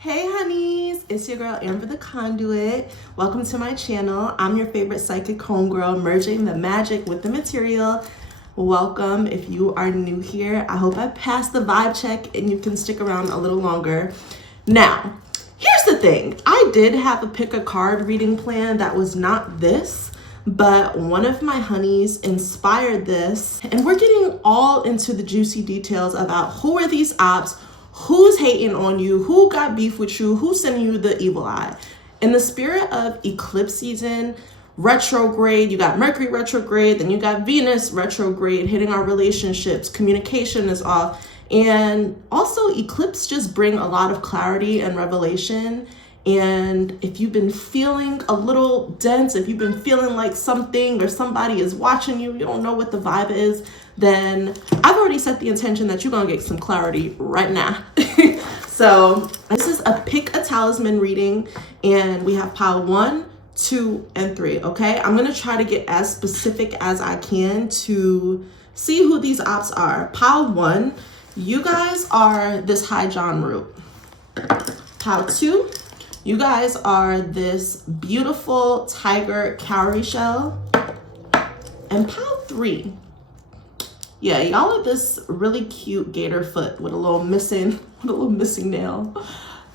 Hey honeys, it's your girl Amber the Conduit. Welcome to my channel. I'm your favorite psychic homegirl, merging the magic with the material. Welcome if you are new here. I hope I passed the vibe check and you can stick around a little longer. Now, here's the thing. I did have a pick a card reading plan that was not this, but one of my honeys inspired this, and we're getting all into the juicy details about who are these ops, who's hating on you, who got beef with you, who's sending you the evil eye. In the spirit of eclipse season, retrograde, you got Mercury retrograde, then you got Venus retrograde hitting our relationships, communication is off, and also eclipse just bring a lot of clarity and revelation. And if you've been feeling a little dense, if you've been feeling like something or somebody is watching you, you don't know what the vibe is, then I've already set the intention that you're gonna get some clarity right now. So this is a pick a talisman reading, and we have pile 1, 2, and 3, okay? I'm gonna try to get as specific as I can to see who these ops are. Pile 1, you guys are this high John root. Pile 2, you guys are this beautiful tiger cowrie shell. And pile 3, yeah, y'all are this really cute gator foot with a little missing nail.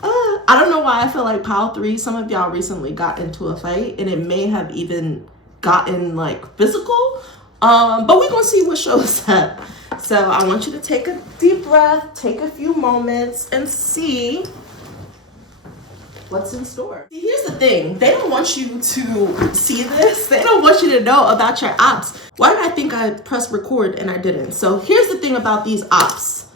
I don't know why I feel like pile 3, some of y'all recently got into a fight and it may have even gotten like physical. But we're gonna see what shows up. So I want you to take a deep breath, take a few moments and see what's in store. See, here's the thing. They don't want you to see this. They don't want you to know about your ops. Why did I think I pressed record and I didn't? So here's the thing about these ops.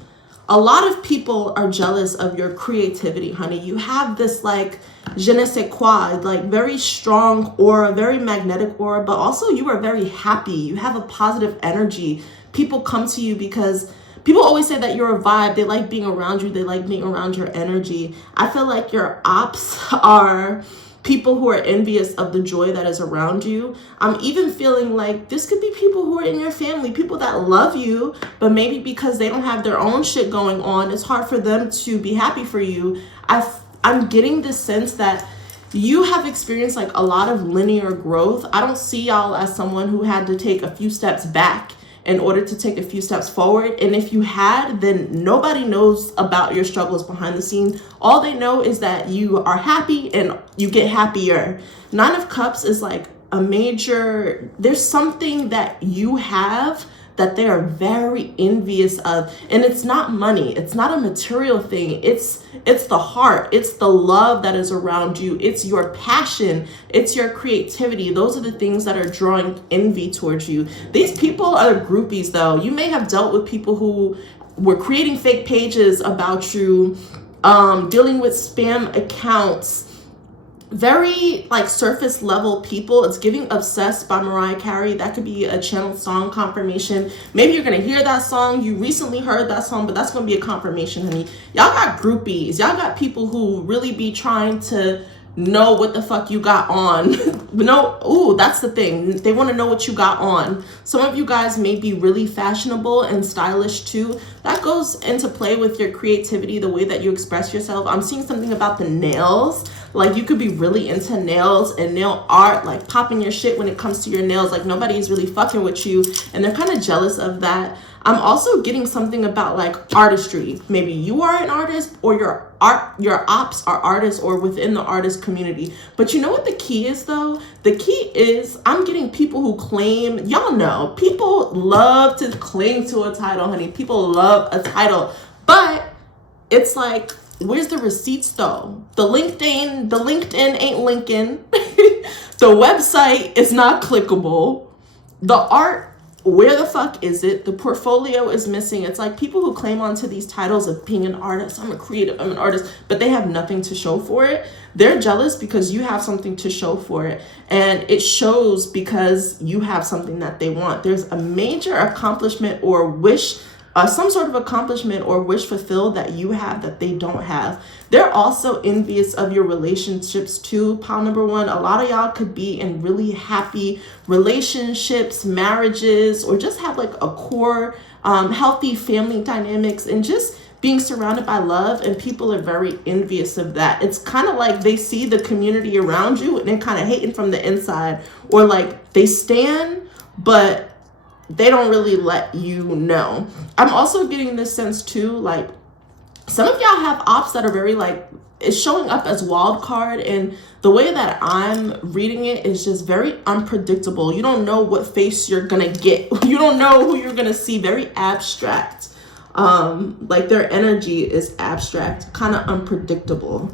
A lot of people are jealous of your creativity, honey. You have this like je ne sais quoi, like very strong aura, very magnetic aura, but also you are very happy. You have a positive energy. People come to you because people always say that you're a vibe. They like being around you. They like being around your energy. I feel like your ops are people who are envious of the joy that is around you. I'm even feeling like this could be people who are in your family, people that love you, but maybe because they don't have their own shit going on, it's hard for them to be happy for you. I'm getting this sense that you have experienced like a lot of linear growth. I don't see y'all as someone who had to take a few steps back in order to take a few steps forward. And if you had, then nobody knows about your struggles behind the scenes. All they know is that you are happy and you get happier. 9 of Cups is like a major, there's something that you have that they are very envious of. And it's not money. It's not a material thing. It's the heart. It's the love that is around you. It's your passion. It's your creativity. Those are the things that are drawing envy towards you. These people are groupies though. You may have dealt with people who were creating fake pages about you, dealing with spam accounts, very like surface level people. It's giving Obsessed by Mariah Carey. That could be a channel song confirmation. Maybe you're gonna hear that song. You recently heard that song, but that's gonna be a confirmation, honey. Y'all got groupies. Y'all got people who really be trying to know what the fuck you got on. That's the thing. They want to know what you got on. Some of you guys may be really fashionable and stylish too. That goes into play with your creativity, the way that you express yourself. I'm seeing something about the nails. Like you could be really into nails and nail art, like popping your shit when it comes to your nails. Like nobody's really fucking with you and they're kind of jealous of that. I'm also getting something about like artistry. Maybe you are an artist or your ops are artists or within the artist community. But you know what the key is though? The key is I'm getting people who claim, y'all know, people love to cling to a title, honey. People love a title, but it's like, where's the receipts though? The LinkedIn ain't linking. The website is not clickable. The art, where the fuck is it? The portfolio is missing. It's like people who claim onto these titles of being an artist. I'm a creative, I'm an artist, but they have nothing to show for it. They're jealous because you have something to show for it. And it shows because you have something that they want. There's a major accomplishment or wish, some sort of accomplishment or wish fulfilled that you have that they don't have. They're also envious of your relationships too. Pile number 1, a lot of y'all could be in really happy relationships, marriages, or just have like a core healthy family dynamics and just being surrounded by love, and people are very envious of that. It's kind of like they see the community around you and they're kind of hating from the inside, or like they stand, but they don't really let you know. I'm also getting this sense too, like some of y'all have ops that are very like, it's showing up as wild card, and the way that I'm reading it is just very unpredictable. You don't know what face you're gonna get. You don't know who you're gonna see. Very abstract. Like their energy is abstract, kind of unpredictable.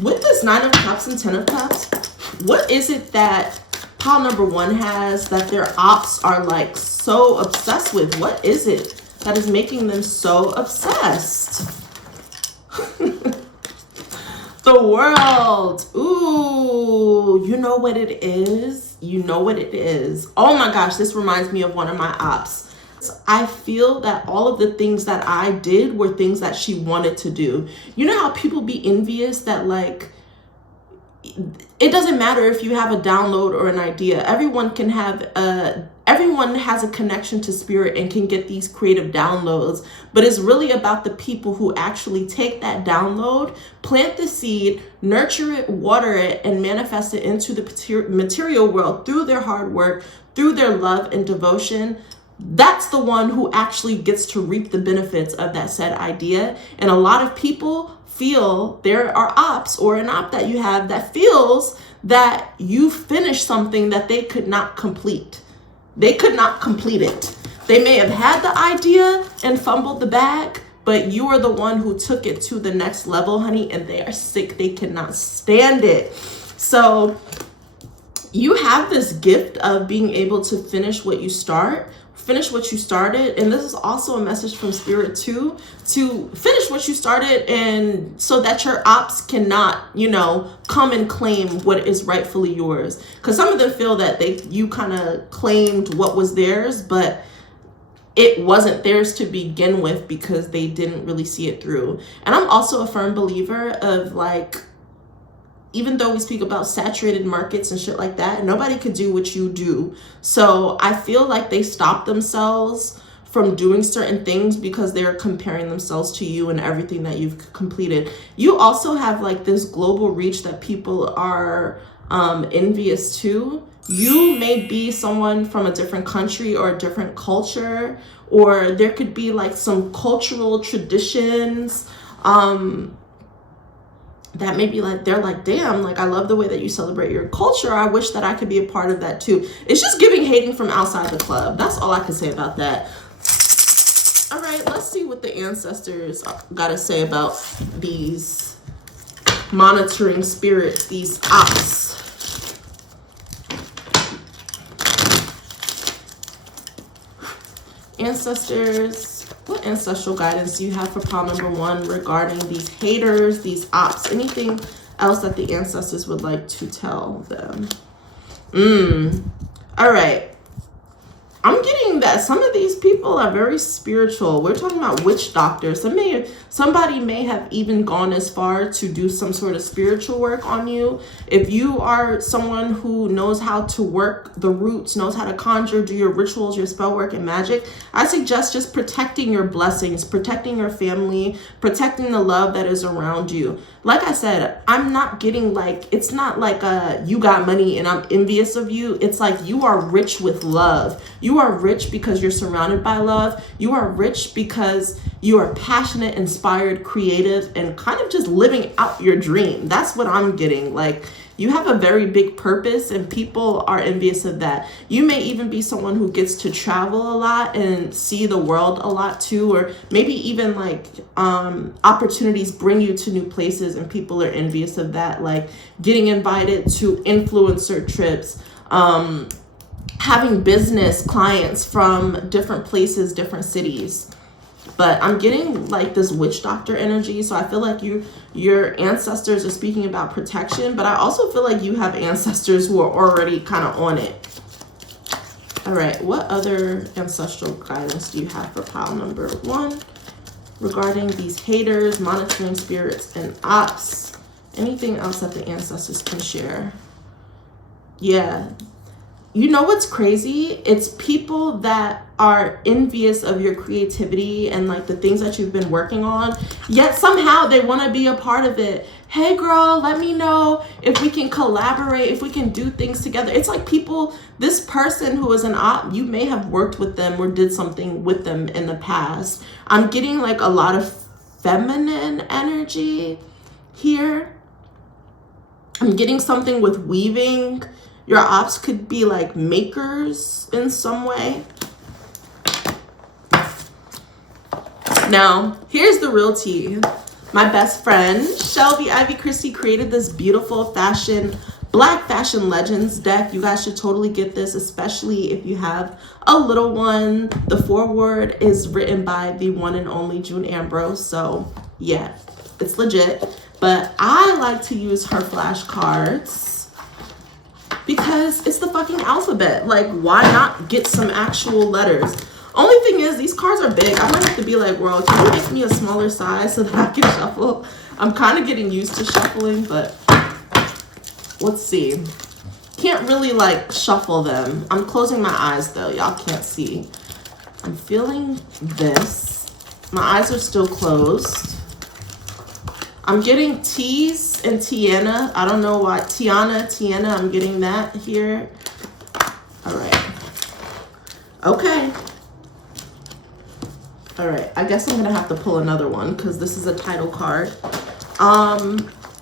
With this 9 of Cups and 10 of Cups, what is it that pile number 1 has that their ops are like so obsessed with? What is it that is making them so obsessed? The World. Ooh, you know what it is? You know what it is. Oh my gosh, this reminds me of one of my ops. I feel that all of the things that I did were things that she wanted to do. You know how people be envious that like, it doesn't matter if you have a download or an idea. Everyone can have everyone has a connection to spirit and can get these creative downloads, but it's really about the people who actually take that download, plant the seed, nurture it, water it, and manifest it into the material world through their hard work, through their love and devotion. That's the one who actually gets to reap the benefits of that said idea. And a lot of people feel there are ops or an op that you have that feels that you finished something that they could not complete. They could not complete it. They may have had the idea and fumbled the bag, but you are the one who took it to the next level, honey, and they are sick. They cannot stand it. So you have this gift of being able to finish what you started. And this is also a message from spirit too, to finish what you started, and so that your ops cannot, you know, come and claim what is rightfully yours. Because some of them feel that you kind of claimed what was theirs, but it wasn't theirs to begin with because they didn't really see it through. And I'm also a firm believer of like, even though we speak about saturated markets and shit like that, nobody could do what you do. So I feel like they stop themselves from doing certain things because they're comparing themselves to you and everything that you've completed. You also have like this global reach that people are envious to. You may be someone from a different country or a different culture, or there could be like some cultural traditions that maybe like they're like, damn, like I love the way that you celebrate your culture. I wish that I could be a part of that too. It's just giving hating from outside the club. That's all I can say about that. All right, let's see what the ancestors got to say about these monitoring spirits, these ops. Ancestors, what ancestral guidance do you have for pile number 1 regarding these haters, these ops? Anything else that the ancestors would like to tell them? All right. I'm getting that some of these people are very spiritual. We're talking about witch doctors. Somebody may have even gone as far to do some sort of spiritual work on you. If you are someone who knows how to work the roots, knows how to conjure, do your rituals, your spell work and magic, I suggest just protecting your blessings, protecting your family, protecting the love that is around you. Like I said, I'm not getting like, it's not like you got money and I'm envious of you. It's like you are rich with love. You are rich because you're surrounded by love. You are rich because you are passionate, inspired, creative, and kind of just living out your dream. That's what I'm getting. Like, you have a very big purpose and people are envious of that. You may even be someone who gets to travel a lot and see the world a lot too, or maybe even like opportunities bring you to new places and people are envious of that, like getting invited to influencer trips, having business clients from different places, different cities. But I'm getting like this witch doctor energy. So I feel like your ancestors are speaking about protection, but I also feel like you have ancestors who are already kind of on it. All right, what other ancestral guidance do you have for pile number 1 regarding these haters, monitoring spirits, and ops? Anything else that the ancestors can share? Yeah. you know what's crazy? It's people that are envious of your creativity and like the things that you've been working on, yet somehow they want to be a part of it. Hey girl, let me know if we can collaborate, if we can do things together. It's like people, this person who is an op, you may have worked with them or did something with them in the past. I'm getting like a lot of feminine energy here. I'm getting something with weaving. Your ops could be like makers in some way. Now, here's the real tea. My best friend, Shelby Ivy Christie, created this beautiful Black Fashion Legends deck. You guys should totally get this, especially if you have a little one. The foreword is written by the one and only June Ambrose. So yeah, it's legit. But I like to use her flashcards because it's the fucking alphabet. Like, why not get some actual letters? Only thing is, these cards are big. I might have to be like, world, can you make me a smaller size so that I can shuffle? I'm kind of getting used to shuffling, but let's see. Can't really like shuffle them. I'm closing my eyes though. Y'all can't see. I'm feeling this. My eyes are still closed. I'm getting T's and Tiana. I don't know why. Tiana, I'm getting that here. All right. Okay. All right. I guess I'm going to have to pull another one because this is a title card.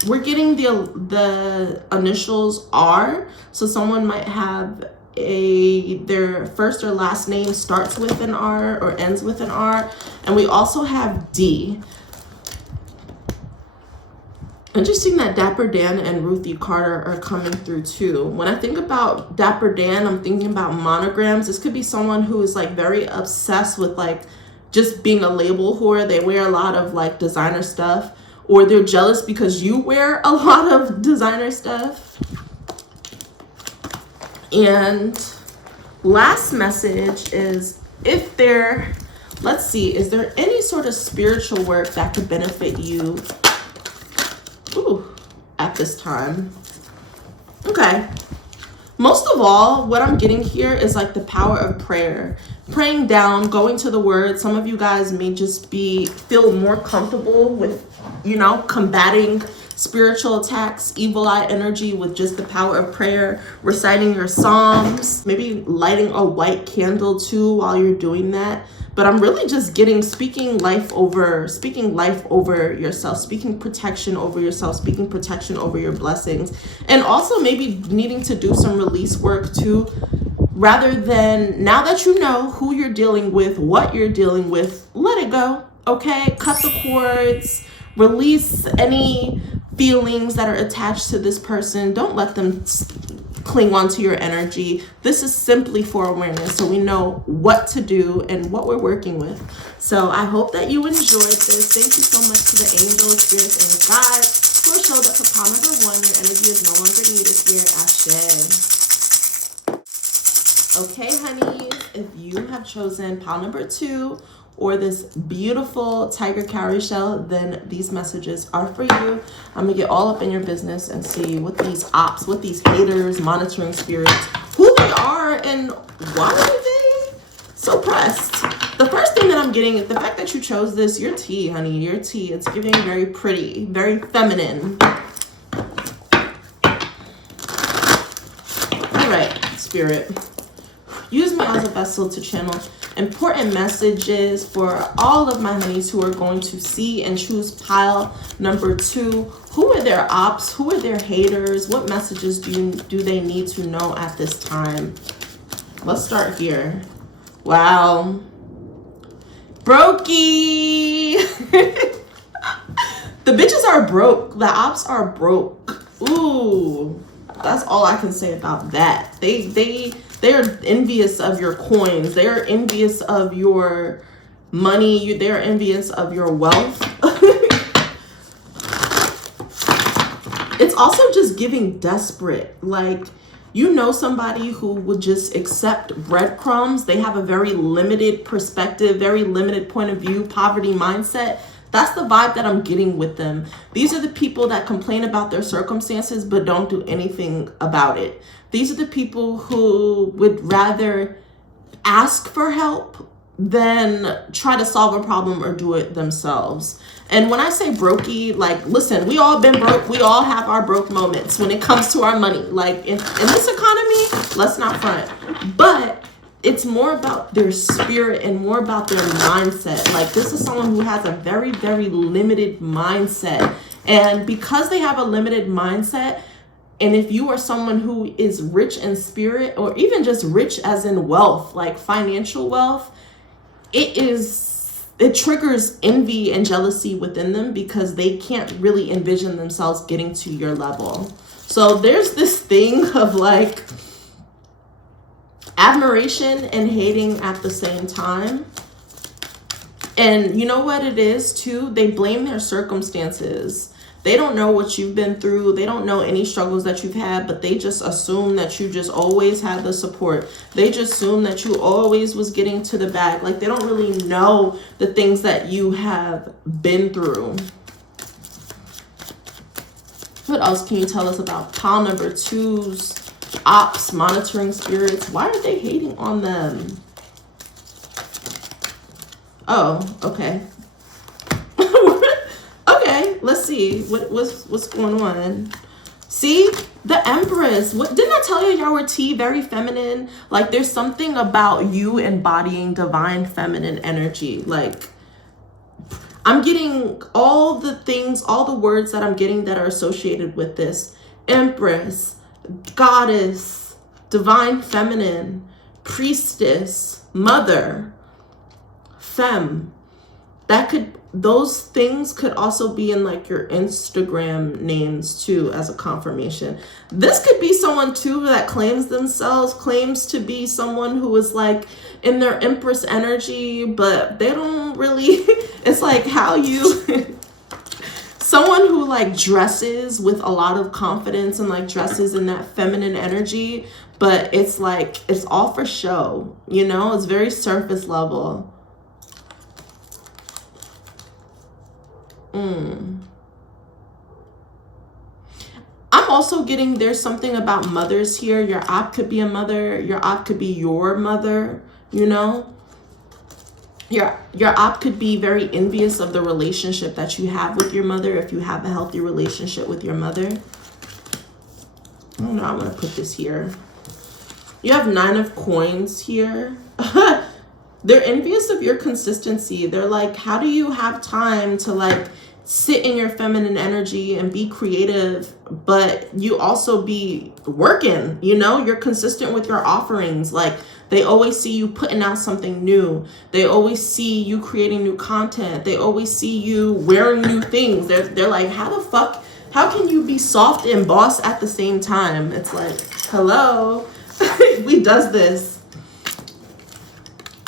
We're getting the initials R. So someone might have their first or last name starts with an R or ends with an R. And we also have D. Interesting that Dapper Dan and Ruthie Carter are coming through too. When I think about Dapper Dan, I'm thinking about monograms. This could be someone who is like very obsessed with like just being a label whore. They wear a lot of like designer stuff, or they're jealous because you wear a lot of designer stuff. And last message is if there, let's see, is there any sort of spiritual work that could benefit you at this time? Okay. Most of all, what I'm getting here is like the power of prayer. Praying down, going to the word. Some of you guys may just feel more comfortable with, you know, combating spiritual attacks, evil eye energy with just the power of prayer, reciting your psalms, maybe lighting a white candle too while you're doing that. But I'm really just getting speaking life over yourself, speaking protection over yourself, speaking protection over your blessings, and also maybe needing to do some release work too, rather than, now that you know who you're dealing with, what you're dealing with, let it go, okay? Cut the cords, release any feelings that are attached to this person. Don't let them cling on to your energy. This is simply for awareness, so we know what to do and what we're working with. So I hope that you enjoyed this. Thank you so much to the angels, spirits, and guides who showed up for pile number 1. Your energy is no longer needed here. Ashe. Okay, honeys, if you have chosen pile number 2 or this beautiful tiger cowrie shell, then these messages are for you. I'm gonna get all up in your business and see what these ops, what these haters, monitoring spirits, who they are and why are they so pressed. The first thing that I'm getting is the fact that you chose this, your tea, honey, your tea. It's giving very pretty, very feminine. All right, spirit. Use me as a vessel to channel important messages for all of my honeys who are going to see and choose pile number 2. Who are their ops? Who are their haters? What messages do they need to know at this time? Let's start here. Wow. Brokey. The bitches are broke. The ops are broke. Ooh. That's all I can say about that. They're envious of your coins. They're envious of your money. They're envious of your wealth. It's also just giving desperate. Like, you know somebody who would just accept breadcrumbs. They have a very limited perspective, very limited point of view, poverty mindset. That's the vibe that I'm getting with them. These are the people that complain about their circumstances but don't do anything about it. These are the people who would rather ask for help than try to solve a problem or do it themselves. And when I say brokey, like, listen, we all been broke. We all have our broke moments when it comes to our money. Like, in this economy, let's not front. But it's more about their spirit and more about their mindset. Like, this is someone who has a very, very limited mindset. And because they have a limited mindset, and if you are someone who is rich in spirit, or even just rich as in wealth, like financial wealth, it triggers envy and jealousy within them because they can't really envision themselves getting to your level. So there's this thing of like admiration and hating at the same time. And you know what it is too? They blame their circumstances. They don't know what you've been through. They don't know any struggles that you've had, but they just assume that you just always had the support. They just assume that you always was getting to the bag. Like, they don't really know the things that you have been through. What else can you tell us about pile number 2's ops, monitoring spirits? Why are they hating on them? Oh, okay. Okay, let's see what's going on. See, the Empress. What didn't I tell you? Y'all were very feminine. Like, there's something about you embodying divine feminine energy. Like, I'm getting all the things, all the words that I'm getting that are associated with this. Empress, goddess, divine feminine, priestess, mother, femme. Those things could also be in like your Instagram names too, as a confirmation. This could be someone too that claims to be someone who is like in their Empress energy, but they don't really, it's like how you, someone who like dresses with a lot of confidence and like dresses in that feminine energy, but it's like, it's all for show, you know, it's very surface level. I'm also getting there's something about mothers here. Your op could be a mother. Your op could be your mother, you know. Your op could be very envious of the relationship that you have with your mother, if you have a healthy relationship with your mother. I don't know, I'm going to put this here. You have 9 of coins here. They're envious of your consistency. They're like, how do you have time to like sit in your feminine energy and be creative, but you also be working, you know, you're consistent with your offerings. Like, they always see you putting out something new. They always see you creating new content. They always see you wearing new things. They're like, how the fuck, how can you be soft and boss at the same time? It's like, hello, we does this.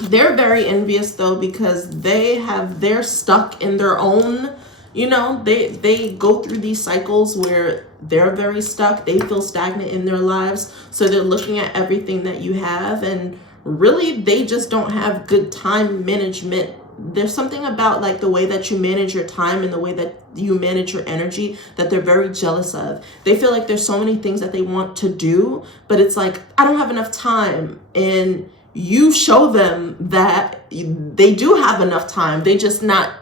They're very envious though, because they're stuck in their own, you know, they go through these cycles where they're very stuck. They feel stagnant in their lives. So they're looking at everything that you have, and really they just don't have good time management. There's something about like the way that you manage your time and the way that you manage your energy that they're very jealous of. They feel like there's so many things that they want to do, but it's like, I don't have enough time. And you show them that they do have enough time. They just not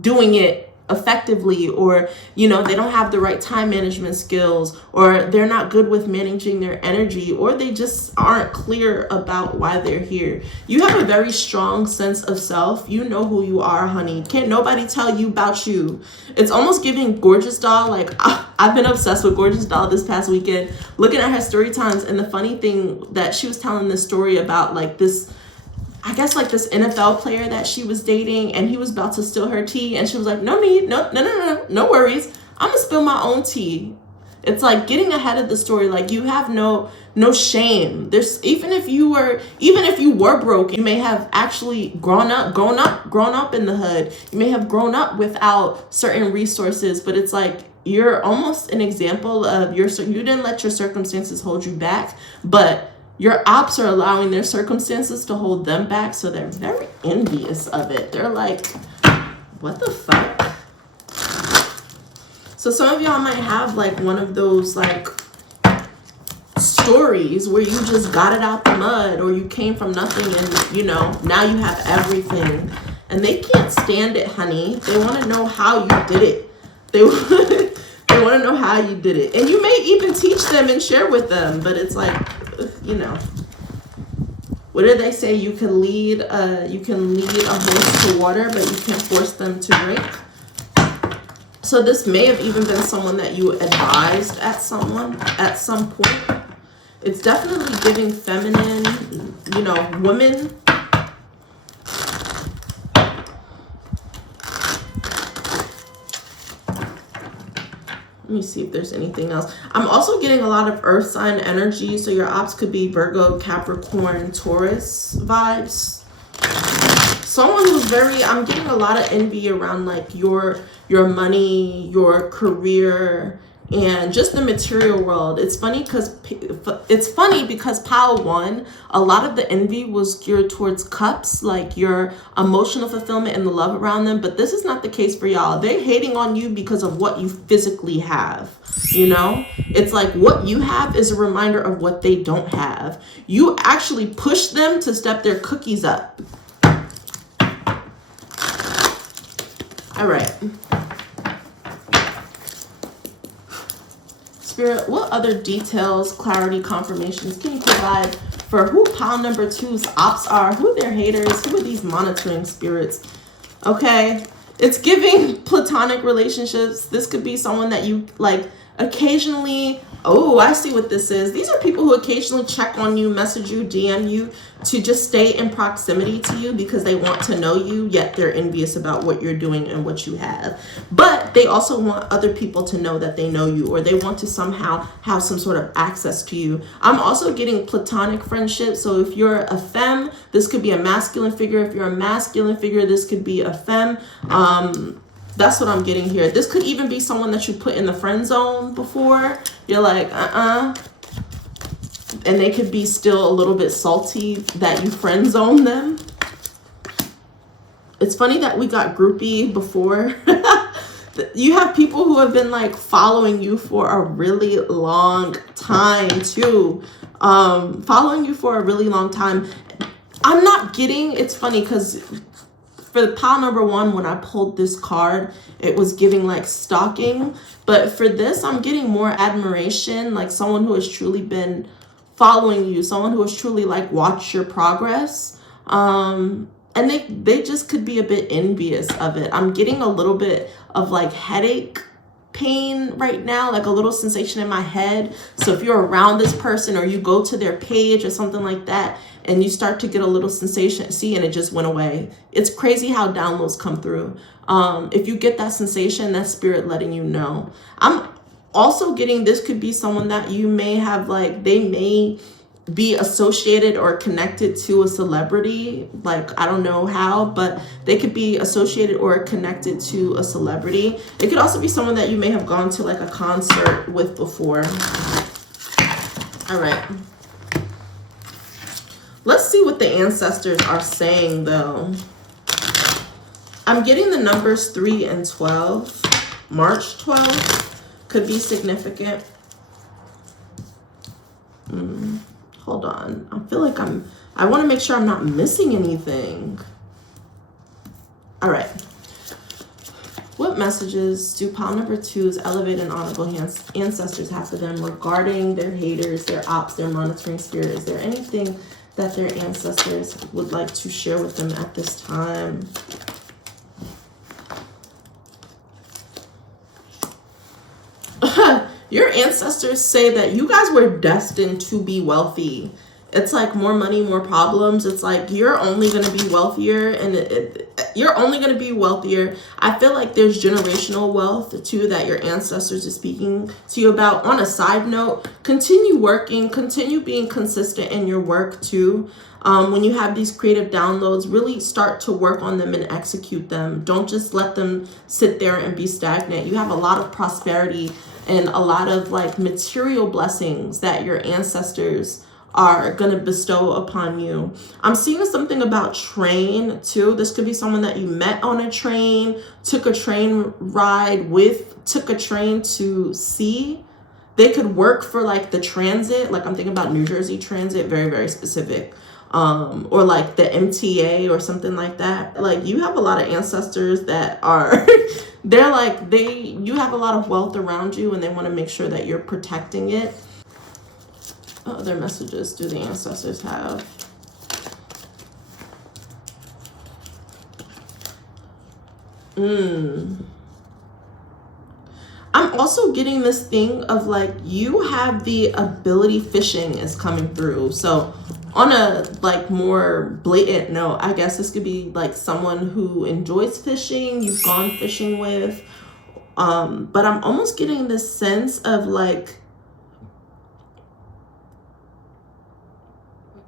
doing it effectively, or, you know, they don't have the right time management skills, or they're not good with managing their energy, or they just aren't clear about why they're here. You have a very strong sense of self. You know who you are, honey. Can't nobody tell you about you. It's almost giving Gorgeous Doll. Like, I've been obsessed with Gorgeous Doll this past weekend, looking at her story times. And the funny thing that she was telling this story about like this, I guess like this NFL player that she was dating, and he was about to steal her tea, and she was like, no worries, I'm gonna spill my own tea. It's like getting ahead of the story. Like, you have no shame. There's even if you were broke, you may have actually grown up in the hood. You may have grown up without certain resources, but it's like you're almost an example of you didn't let your circumstances hold you back, but your ops are allowing their circumstances to hold them back, so they're very envious of it. They're like, What the fuck? So some of y'all might have like one of those like stories where you just got it out the mud, or you came from nothing and, you know, now you have everything. And they can't stand it, honey. They want to know how you did it. They want to know how you did it. And you may even teach them and share with them, but it's like, you know, what did they say? You can lead a horse to water, but you can't force them to drink. So this may have even been someone that you advised at some point. It's definitely giving feminine, you know, woman. Let me see if there's anything else. I'm also getting a lot of earth sign energy. So your ops could be Virgo, Capricorn, Taurus vibes. Someone who's very, I'm getting a lot of envy around like your money, your career, and just the material world. It's funny because pile 1, a lot of the envy was geared towards cups, like your emotional fulfillment and the love around them. But this is not the case for y'all. They're hating on you because of what you physically have. You know, it's like what you have is a reminder of what they don't have. You actually push them to step their cookies up. All right. Spirit, what other details, clarity, confirmations can you provide for who pile number 2's ops are, who their haters, who are these monitoring spirits? Okay, it's giving platonic relationships. This could be someone that you like occasionally. Oh, I see what this is. These are people who occasionally check on you, message you, DM you to just stay in proximity to you because they want to know you, yet they're envious about what you're doing and what you have. But they also want other people to know that they know you, or they want to somehow have some sort of access to you. I'm also getting platonic friendships. So if you're a femme, this could be a masculine figure. If you're a masculine figure, this could be a femme. That's what I'm getting here. This could even be someone that you put in the friend zone before. You're like, and they could be still a little bit salty that you friend zone them. It's funny that we got groupie before. You have people who have been like following you for a really long time too. Following you for a really long time. I'm not getting, it's funny because for the pile number 1, when I pulled this card, it was giving like stalking. But for this, I'm getting more admiration, like someone who has truly been following you, someone who has truly like watched your progress. And they just could be a bit envious of it. I'm getting a little bit of like headache pain right now, like a little sensation in my head. So if you're around this person or you go to their page or something like that, and you start to get a little sensation, see, and it just went away. It's crazy how downloads come through. If you get that sensation, that's spirit letting you know. I'm also getting, this could be someone that you may have, like, they may be associated or connected to a celebrity. Like, I don't know how, but they could be associated or connected to a celebrity. It could also be someone that you may have gone to like a concert with before. All right. Let's see what the ancestors are saying, though. I'm getting the numbers 3 and 12. March 12th could be significant. Hold on. I feel like I want to make sure I'm not missing anything. All right. What messages do pile number 2's elevated and honorable ancestors have for them regarding their haters, their ops, their monitoring spirit? Is there anything that their ancestors would like to share with them at this time? Your ancestors say that you guys were destined to be wealthy. It's like more money, more problems. It's like you're only going to be wealthier, and you're only going to be wealthier. I feel like there's generational wealth too that your ancestors are speaking to you about. On a side note, continue working, continue being consistent in your work too. When you have these creative downloads, really start to work on them and execute them. Don't just let them sit there and be stagnant. You have a lot of prosperity and a lot of like material blessings that your ancestors are going to bestow upon you. I'm seeing something about train too. This could be someone that you met on a train, took a train ride with, took a train to see. They could work for like the transit. Like I'm thinking about New Jersey Transit, very, very specific. Or like the MTA or something like that. Like you have a lot of ancestors that are, they're like, you have a lot of wealth around you and they want to make sure that you're protecting it. What other messages do the ancestors have? I'm also getting this thing of like, you have the ability, fishing is coming through. So on a like more blatant note, I guess this could be like someone who enjoys fishing, you've gone fishing with. But I'm almost getting this sense of like,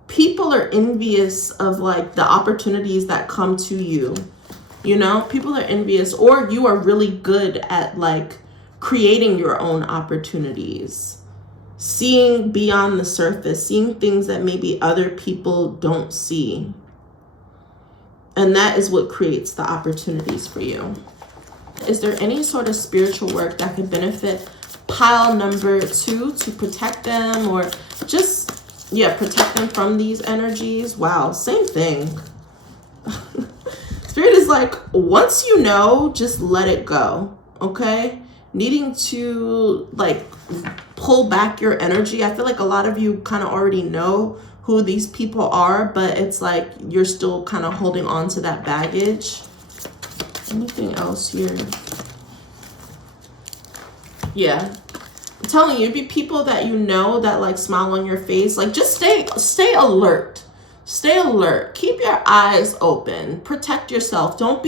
people are envious of like the opportunities that come to you. You know, people are envious, or you are really good at like creating your own opportunities, seeing beyond the surface, seeing things that maybe other people don't see. And that is what creates the opportunities for you. Is there any sort of spiritual work that could benefit pile number 2 to protect them, or just, yeah, protect them from these energies? Wow, same thing. Spirit is like, once you know, just let it go, okay? Needing to like pull back your energy. I feel like a lot of you kind of already know who these people are, but it's like you're still kind of holding on to that baggage. Anything else here? Yeah. I'm telling you, it'd be people that you know that like smile on your face. Like just stay alert. Stay alert. Keep your eyes open. Protect yourself. Don't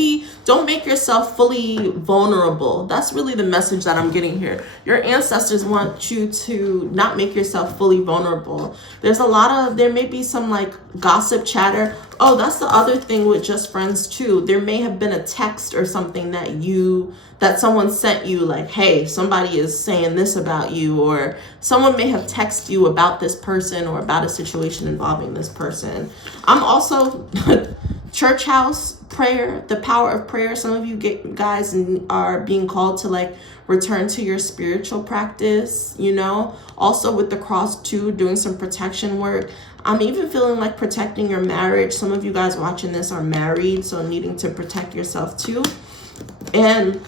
make yourself fully vulnerable. That's really the message that I'm getting here. Your ancestors want you to not make yourself fully vulnerable. There may be some like gossip chatter. Oh, that's the other thing with just friends too. There may have been a text or something that someone sent you like, hey, somebody is saying this about you, or someone may have texted you about this person or about a situation involving this person. I'm also church house prayer, the power of prayer. Some of you guys are being called to like return to your spiritual practice, you know, also with the cross too, doing some protection work. I'm even feeling like protecting your marriage. Some of you guys watching this are married, so needing to protect yourself too. And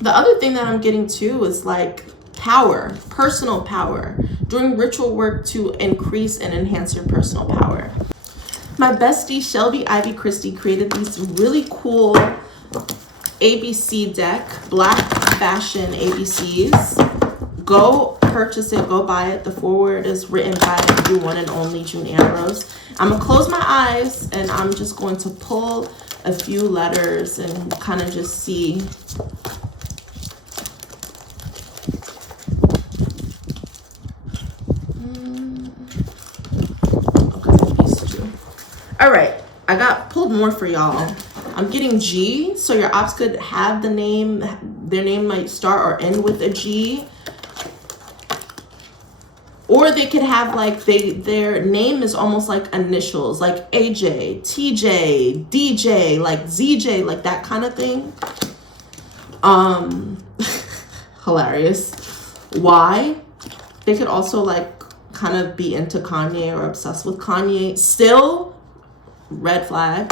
the other thing that I'm getting too is like power, personal power, doing ritual work to increase and enhance your personal power. My bestie Shelby Ivy Christie created these really cool ABC deck, black fashion ABCs. Go purchase it, go buy it. The foreword is written by the one and only June Ambrose. I'm gonna close my eyes and I'm just going to pull a few letters and kind of just see. All right, I got pulled more for y'all. I'm getting G, so your ops could have their name might start or end with a G. Or they could have like, their name is almost like initials, like AJ, TJ, DJ, like ZJ, like that kind of thing. Hilarious. Y, they could also like kind of be into Kanye or obsessed with Kanye. Still, red flag.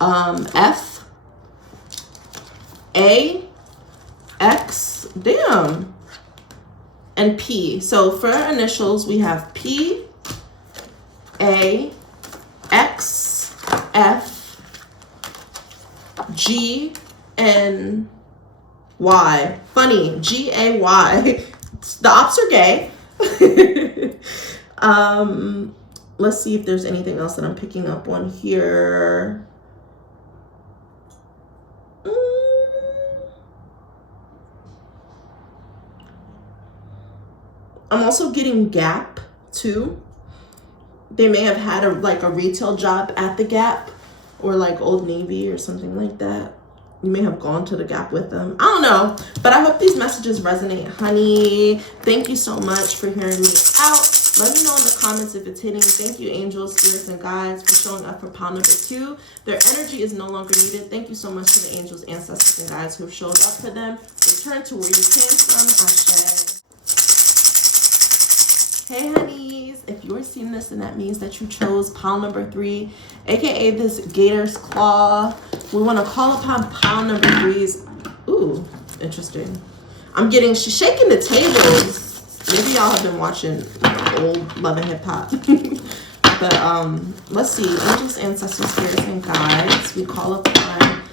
F, A, X, damn, and P. So for our initials, we have P, A, X, F, G, and Y. Funny, G-A-Y. The ops are gay. Let's see if there's anything else that I'm picking up on here. I'm also getting Gap too. They may have had a retail job at the Gap or like Old Navy or something like that. You may have gone to the Gap with them. I don't know, but I hope these messages resonate, honey. Thank you so much for hearing me out. Let me know in the comments if it's hitting. Thank you, angels, spirits, and guides, for showing up for pile number 2. Their energy is no longer needed. Thank you so much to the angels, ancestors, and guides who have showed up for them. Return to where you came from. Ashe. Hey, honeys. If you're seeing this, then that means that you chose pile number 3, aka this Gator's Claw. We want to call upon pile number 3's. Ooh, interesting. She's shaking the tables. Maybe y'all have been watching old Love and Hip Hop. But let's see. Angels, ancestors, spirits, and guides. We call upon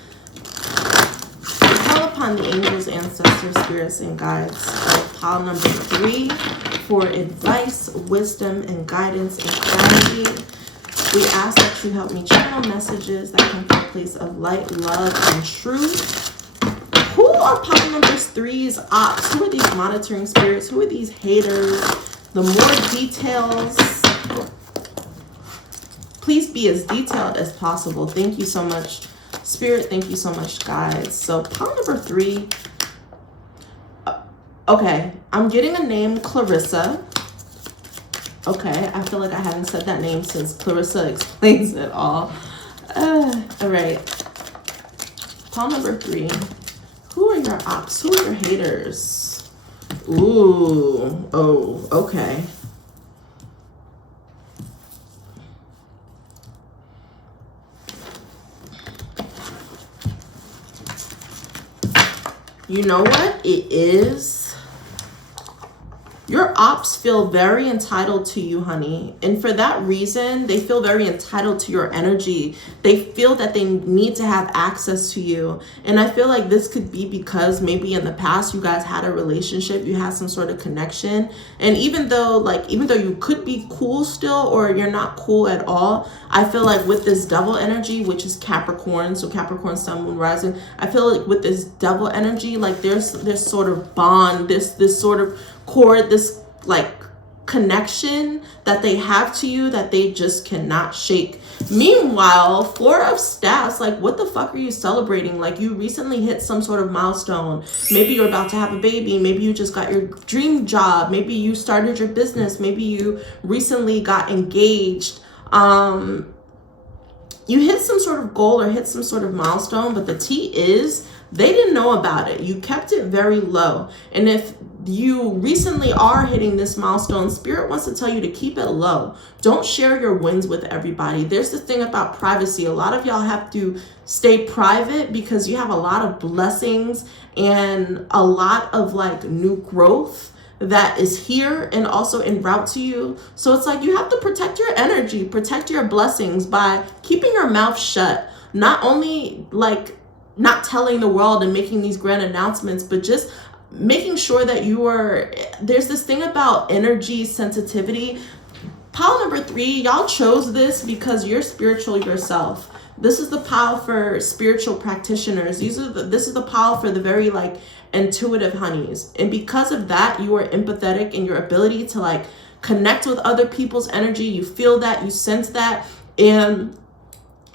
the angels, ancestors, spirits, and guides of pile number 3 for advice, wisdom, and guidance and clarity. We ask that you help me channel messages that come from a place of light, love, and truth. Who are pile number 3's ops? Who are these monitoring spirits? Who are these haters? The more details, please be as detailed as possible. Thank you so much, Spirit. Thank you so much, guys. So pile number 3. Okay, I'm getting a name, Clarissa. Okay, I feel like I haven't said that name since Clarissa Explains It All. All right. Pile number 3. Who are your ops? Who are your haters? Ooh. Oh, okay. You know what it is? Your ops feel very entitled to you, honey. And for that reason, they feel very entitled to your energy. They feel that they need to have access to you. And I feel like this could be because maybe in the past you guys had a relationship, you had some sort of connection. And even though you could be cool still, or you're not cool at all, I feel like with this double energy, which is Capricorn, so Capricorn, Sun, Moon, Rising, I feel like with this double energy, like there's sort of bond, this sort of cord, this like connection that they have to you that they just cannot shake. Meanwhile, 4 of Staffs, like what the fuck are you celebrating? Like you recently hit some sort of milestone. Maybe you're about to have a baby. Maybe you just got your dream job. Maybe you started your business. Maybe you recently got engaged. You hit some sort of goal or hit some sort of milestone, but the tea is they didn't know about it. You kept it very low. And if you recently are hitting this milestone, Spirit wants to tell you to keep it low. Don't share your wins with everybody. There's this thing about privacy. A lot of y'all have to stay private because you have a lot of blessings and a lot of like new growth that is here and also en route to you. So it's like you have to protect your energy, protect your blessings by keeping your mouth shut. Not only like not telling the world and making these grand announcements, but just making sure that there's this thing about energy sensitivity. Pile number 3, y'all chose this because you're spiritual yourself. This is the pile for spiritual practitioners. This is the pile for the very like intuitive honeys. And because of that, you are empathetic in your ability to like connect with other people's energy. You feel that, you sense that. And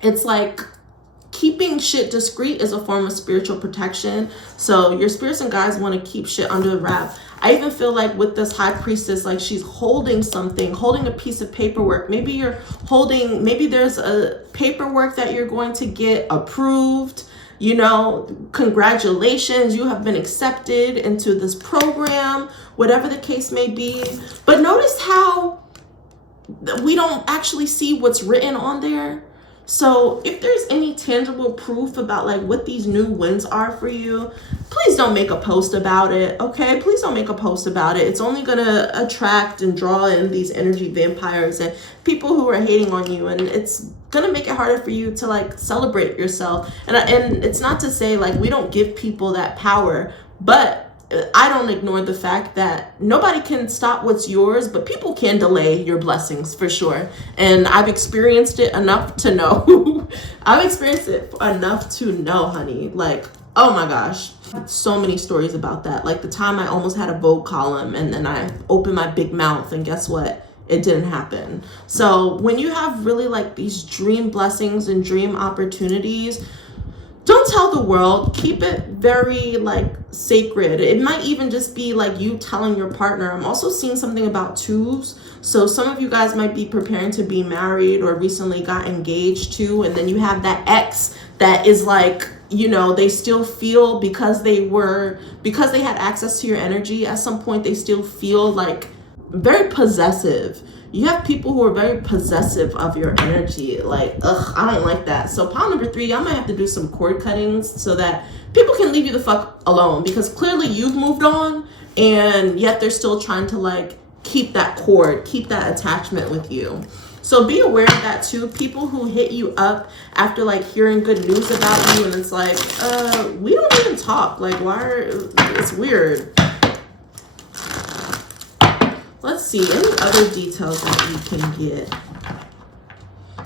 it's like keeping shit discreet is a form of spiritual protection. So your spirits and guides want to keep shit under the wrap. I even feel like with this high priestess, like she's holding something, holding a piece of paperwork. Maybe there's a paperwork that you're going to get approved. You know, congratulations, you have been accepted into this program, whatever the case may be. But notice how we don't actually see what's written on there. So if there's any tangible proof about like what these new wins are for you, please don't make a post about it, okay? Please don't make a post about it. It's only gonna attract and draw in these energy vampires and people who are hating on you, and it's gonna make it harder for you to like celebrate yourself. And it's not to say like we don't give people that power, but I don't ignore the fact that nobody can stop what's yours, but people can delay your blessings for sure. And I've experienced it enough to know. I've experienced it enough to know, honey. Like, oh my gosh. So many stories about that. Like the time I almost had a Vogue column and then I opened my big mouth and guess what? It didn't happen. So when you have really like these dream blessings and dream opportunities, don't tell tell the world, keep it very like sacred. It might even just be like you telling your partner. I'm also seeing something about twos. So some of you guys might be preparing to be married or recently got engaged too. And then you have that ex that is like, you know, they still feel because they had access to your energy at some point, they still feel like very possessive. You have people who are very possessive of your energy. Like, ugh, I don't like that. So pile number 3, I might have to do some cord cuttings so that people can leave you the fuck alone, because clearly you've moved on and yet they're still trying to like keep that cord, keep that attachment with you. So be aware of that too. People who hit you up after like hearing good news about you and it's like, we don't even talk. Like, it's weird. Let's see, any other details that we can get.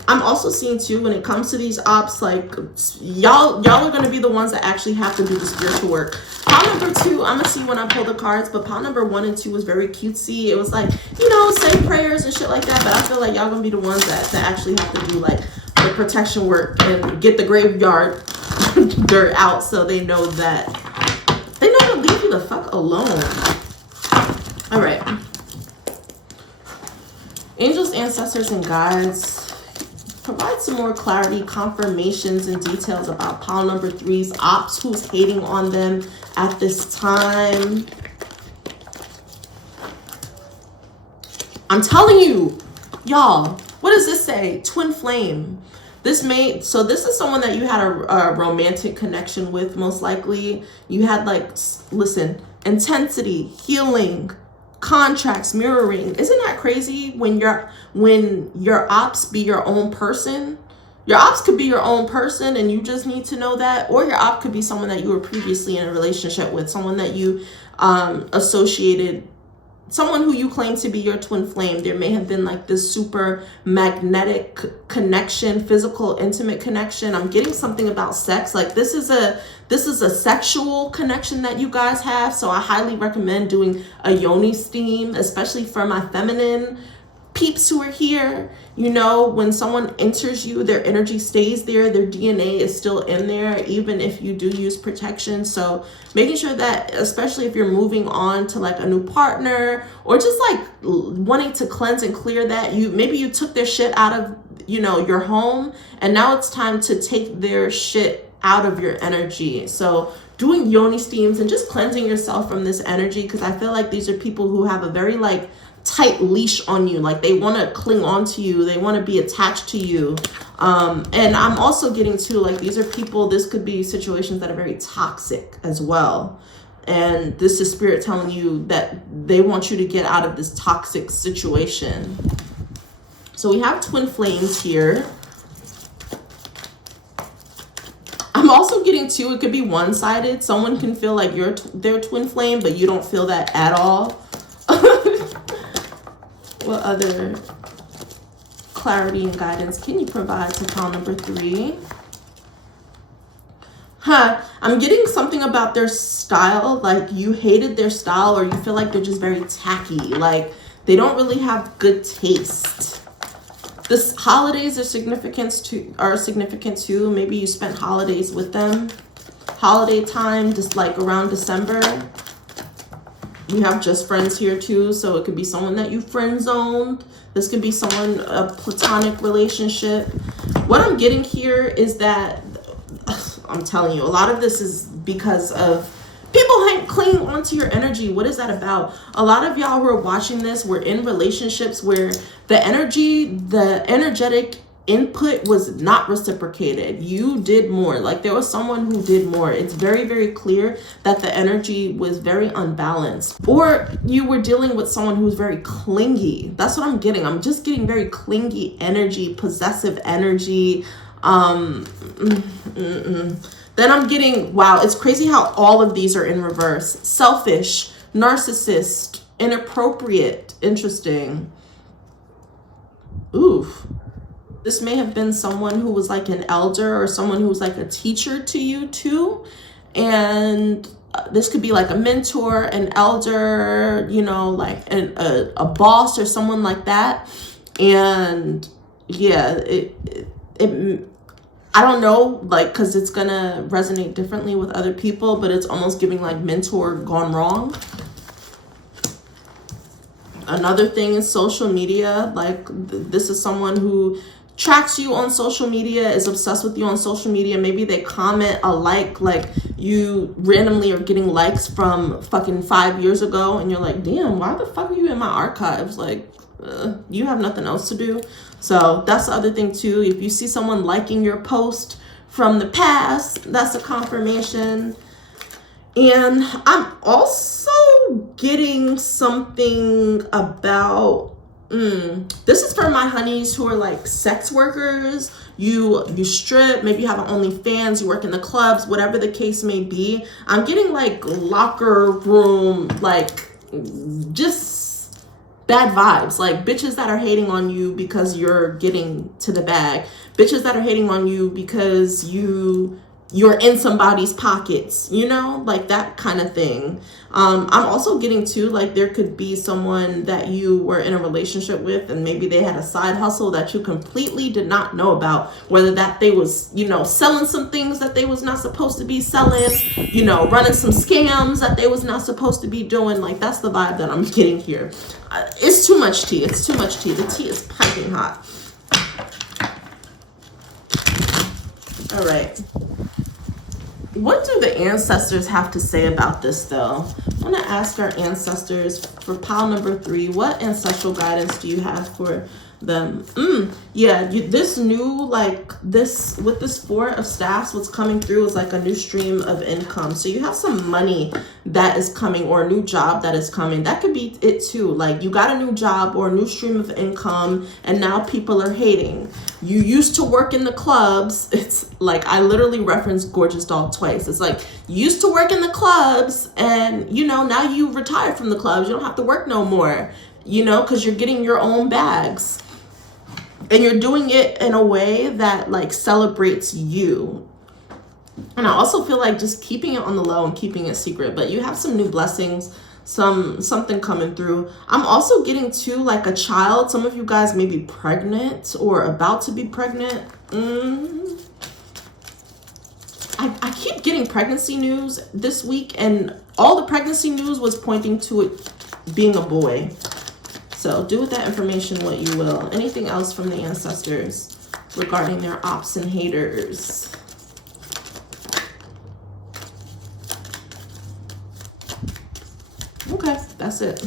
I'm also seeing too, when it comes to these ops, like y'all are going to be the ones that actually have to do the spiritual work. Pile number 2, I'm going to see when I pull the cards, but pile number 1 and 2 was very cutesy. It was like, you know, say prayers and shit like that, but I feel like y'all going to be the ones that actually have to do like the protection work and get the graveyard dirt out, so they know to leave you the fuck alone. All right. Angels, ancestors, and guides, provide some more clarity, confirmations, and details about pile number 3's ops. Who's hating on them at this time? I'm telling you, y'all, what does this say? Twin flame. So this is someone that you had a romantic connection with, most likely. You had like, listen, intensity, healing, contracts, mirroring. Isn't that crazy when your ops be your own person? Your ops could be your own person and you just need to know that, or your op could be someone that you were previously in a relationship with, someone that you associated, someone who you claim to be your twin flame. There may have been like this super magnetic connection, physical, intimate connection. I'm getting something about sex. Like this is a sexual connection that you guys have. So I highly recommend doing a yoni steam, especially for my feminine peeps who are here. You know, when someone enters you, their energy stays there, their DNA is still in there, even if you do use protection. So making sure that, especially if you're moving on to like a new partner, or just like wanting to cleanse and clear that, maybe you took their shit out of, you know, your home, and now it's time to take their shit out of your energy. So doing yoni steams and just cleansing yourself from this energy, because I feel like these are people who have a very like tight leash on you. Like they want to cling on to you, they want to be attached to you. And I'm also getting to like, these are people, this could be situations that are very toxic as well, and this is spirit telling you that they want you to get out of this toxic situation. So we have twin flames here. I'm also getting to, it could be one-sided. Someone can feel like you're their twin flame, but you don't feel that at all. What other clarity and guidance can you provide to pile number 3? I'm getting something about their style, like you hated their style, or you feel like they're just very tacky, like they don't really have good taste. This holidays are significant too. Maybe you spent holidays with them. Holiday time, just like around December. You have just friends here too, so it could be someone that you friend zoned. This could be someone, a platonic relationship. What I'm getting here is that, I'm telling you, a lot of this is because of people clinging onto your energy. What is that about? A lot of y'all who are watching this were in relationships where the energetic input was not reciprocated. You did more. Like there was someone who did more. It's very, very clear that the energy was very unbalanced. Or you were dealing with someone who's very clingy. That's what I'm getting. I'm just getting very clingy energy, possessive energy. Then I'm getting, wow, it's crazy how all of these are in reverse. Selfish, narcissist, inappropriate, interesting. Oof. This may have been someone who was like an elder or someone who was like a teacher to you too. And this could be like a mentor, an elder, you know, like a boss or someone like that. And yeah, I don't know, like, because it's gonna resonate differently with other people, but it's almost giving like mentor gone wrong. Another thing is social media. Like, this is someone who tracks you on social media, is obsessed with you on social media. Maybe they comment a like you randomly are getting likes from fucking 5 years ago, and you're like, damn, why the fuck are you in my archives? Like, you have nothing else to do. So that's the other thing too. If you see someone liking your post from the past, that's a confirmation. And I'm also getting something about, this is for my honeys who are like sex workers. You strip, maybe you have an OnlyFans, you work in the clubs, whatever the case may be. I'm getting like locker room, like just bad vibes, like bitches that are hating on you because you're getting to the bag, bitches that are hating on you because you're in somebody's pockets, you know, like that kind of thing. I'm also getting to, like, there could be someone that you were in a relationship with and maybe they had a side hustle that you completely did not know about, whether that they was, you know, selling some things that they was not supposed to be selling, you know, running some scams that they was not supposed to be doing. Like, that's the vibe that I'm getting here. It's too much tea. It's too much tea. The tea is piping hot. All right. What do the ancestors have to say about this, though? I want to ask our ancestors for pile number 3. What ancestral guidance do you have for them? Yeah, this new, like, this, with this 4 of staffs, what's coming through is like a new stream of income. So you have some money that is coming, or a new job that is coming. That could be it too. Like, you got a new job or a new stream of income, and now people are hating. You used to work in the clubs. It's like, I literally referenced Gorgeous Dog twice. It's like, you used to work in the clubs, and, you know, now you retired from the clubs. You don't have to work no more, you know, because you're getting your own bags. And you're doing it in a way that, like, celebrates you. And I also feel like just keeping it on the low and keeping it secret. But you have some new blessings, something coming through. I'm also getting to, like, a child. Some of you guys may be pregnant or about to be pregnant. I keep getting pregnancy news this week, and all the pregnancy news was pointing to it being a boy. So do with that information what you will. Anything else from the ancestors regarding their ops and haters? Okay, that's it.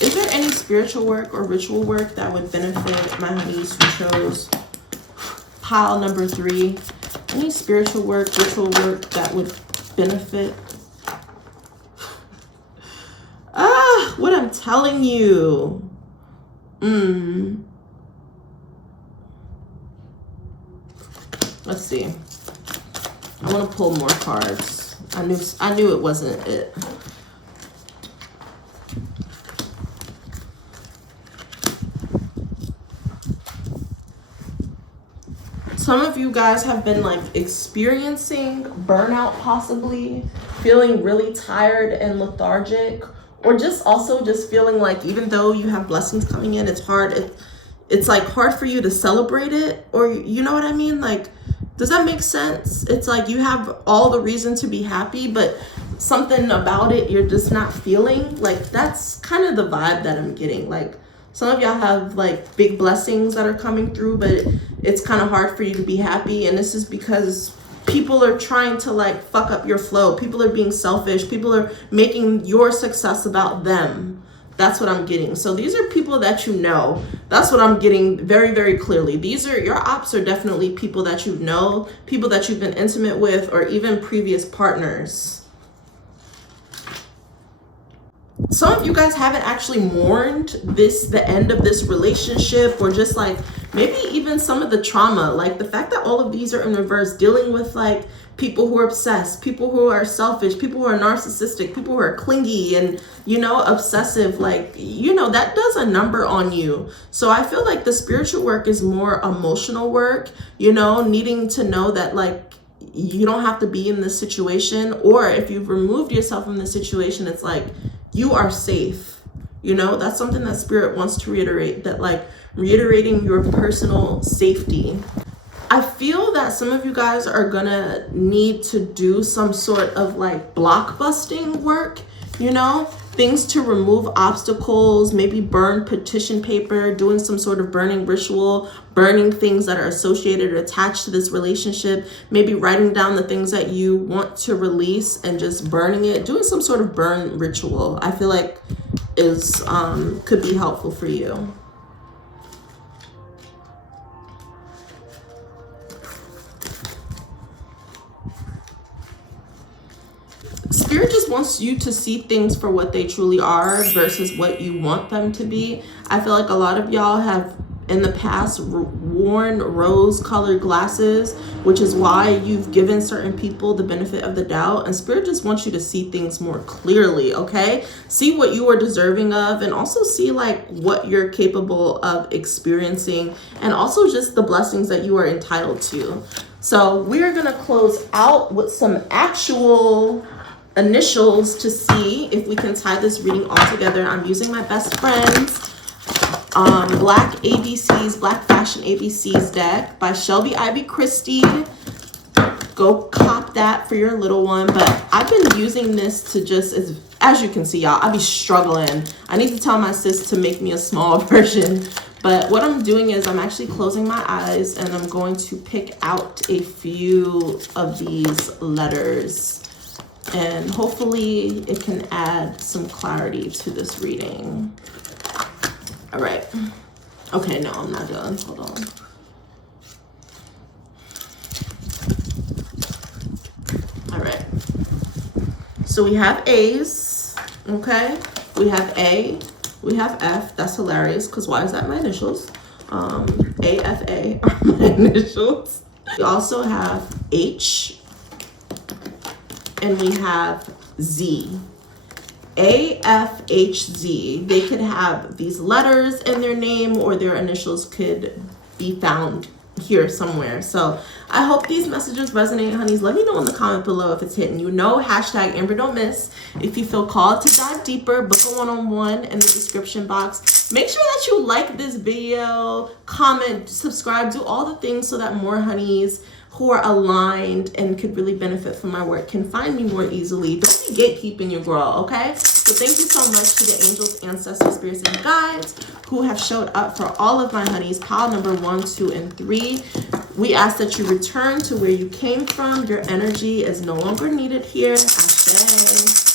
Is there any spiritual work or ritual work that would benefit my honeys who chose pile number 3? Any spiritual work, ritual work that would benefit? What I'm telling you. Let's see. I want to pull more cards. I knew it wasn't it. Some of you guys have been, like, experiencing burnout, possibly feeling really tired and lethargic, or just also just feeling like even though you have blessings coming in, it's hard. It's like hard for you to celebrate it, or you know what I mean? Like, does that make sense? It's like you have all the reason to be happy, but something about it you're just not feeling. Like, that's kind of the vibe that I'm getting. Like, some of y'all have, like, big blessings that are coming through, but it's kind of hard for you to be happy. And this is because people are trying to, like, fuck up your flow. People are being selfish. People are making your success about them. That's what I'm getting. So these are people that you know. That's what I'm getting very, very clearly. These are, your ops are definitely people that you know, people that you've been intimate with, or even previous partners. Some of you guys haven't actually mourned the end of this relationship, or just, like, maybe even some of the trauma, like the fact that all of these are in reverse, dealing with, like, people who are obsessed, people who are selfish, people who are narcissistic, people who are clingy and, you know, obsessive. Like, you know, that does a number on you. So I feel like the spiritual work is more emotional work, you know, needing to know that, like, you don't have to be in this situation, or if you've removed yourself from the situation, it's like, you are safe. You know, that's something that spirit wants to reiterate, that, like, reiterating your personal safety. I feel that some of you guys are gonna need to do some sort of like blockbusting work, you know, things to remove obstacles, maybe burn petition paper, doing some sort of burning ritual, burning things that are associated or attached to this relationship, maybe writing down the things that you want to release and just burning it, doing some sort of burn ritual. I feel like is could be helpful for you. Spirit just wants you to see things for what they truly are versus what you want them to be. I feel like a lot of y'all have in the past worn rose-colored glasses, which is why you've given certain people the benefit of the doubt. And Spirit just wants you to see things more clearly, okay? See what you are deserving of, and also see like what you're capable of experiencing, and also just the blessings that you are entitled to. So we're gonna close out with some actual initials to see if we can tie this reading all together. I'm using my best friend's Black ABCs, Black Fashion ABCs deck by Shelby Ivy Christie. Go cop that for your little one. But I've been using this to just, as you can see, y'all, I be struggling. I need to tell my sis to make me a small version. But what I'm doing is I'm actually closing my eyes and I'm going to pick out a few of these letters. And hopefully it can add some clarity to this reading. All right. Okay, no, I'm not done. Hold on. All right. So we have A's, okay? We have A, we have F. That's hilarious, because why is that my initials? AFA are my initials. We also have H, and we have Z. AFHZ. They could have these letters in their name, or their initials could be found here somewhere. So I hope these messages resonate, honeys. Let me know in the comment below if it's hitting you. Know hashtag Amber Don't Miss. If you feel called to dive deeper, book a one-on-one in the description box. Make sure that you like this video, comment, subscribe, do all the things so that more honeys who are aligned and could really benefit from my work can find me more easily. Don't be gatekeeping your girl, okay? So thank you so much to the angels, ancestors, spirits, and guides who have showed up for all of my honeys, pile number 1, 2, and 3. We ask that you return to where you came from. Your energy is no longer needed here. Ashe.